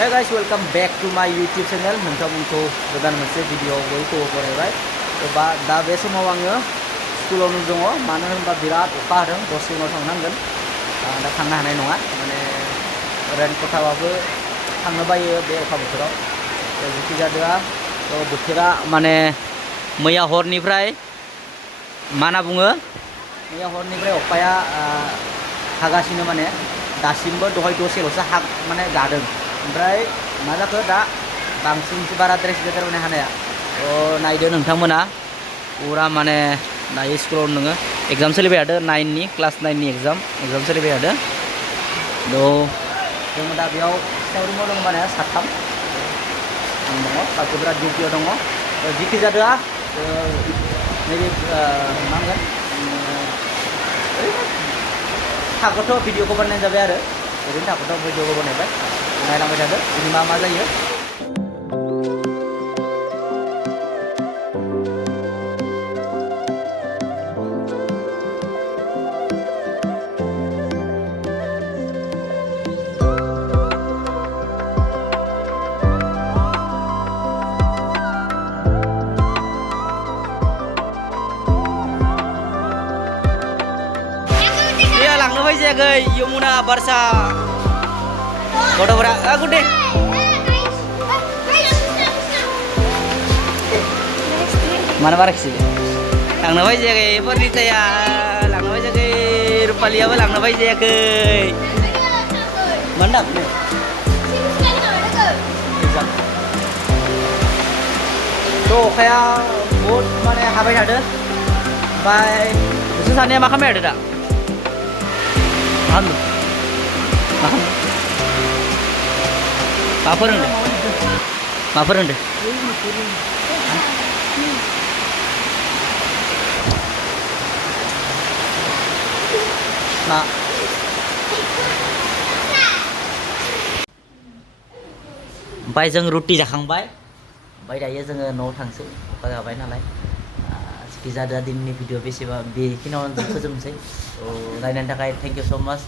Hey guys, welcome back to my YouTube channel. नोंथांमोनखौ गोदान मोनसे video बयखौबो बरायबाय। दा बे समाव आङो स्कुलावनो दङ, मानो होनबा बिराद अखा हादों, दसे उनाव थांनांगोन। दा थांनो हानाय नङा, माने रेनकट थाबाबो थांनो बायो बे अखा बोथोराव। जिखि जादोआ बोथोरा माने मैया हरनिफ्राय मा होनना बुङो, मैया हरनिफ्राय अखाया हागासिनो, माने दासिमबो दहाय दसेल'सो माने गादों। ओमफ्राय मा जाखो दा बांसिनसो बाराद्रायसो जादों माने हानाया। नायदो नोंथांमोना पुरा माने दायो स्कुलाव नोङो एग्जाम सोलिबाय थादों, 9नि क्लास 9नि एग्जाम सोलिबाय थादों। जों दा बेयाव सिनाव दङ माने साथाम आं दङ, सासेफोरा डिउटियाव दङ। जिखि जादोआ नैबे मा होनगोन थाखोथ' भिडिअखौ बानायनाय जाबाय आरो ओरैनो थाखोथ' भिडिअखौ बानायबाय, नायलांबाय थादो दिनै मा जायो। लांनो फैजायाखै यमुना बारसा गथ'फोरा गुडे मानो बाराखिसै लांनो फैजायाखै, परिताया लांनो फैजायाखै, रुपालियाबो लांनो फैजायाखै। मानो दाबनो अखाया बहुद माने हाबाय थादो। ओमफ्राय नोंसोर सानैया मा खालामबाय थादो दा? मा फोरोंदों? मा फोरोंदों? मा ओमफ्राय जों रुटि जाखांबाय, ओमफ्राय दायो जोङो न'आव थांसै, अखा जाबाय नालाय। जिखि जादोआ दिनैनि भिडिअ बेखिनियावनो फोजोबनोसै। नायनायनि थाखाय थेंक इउ स' माच।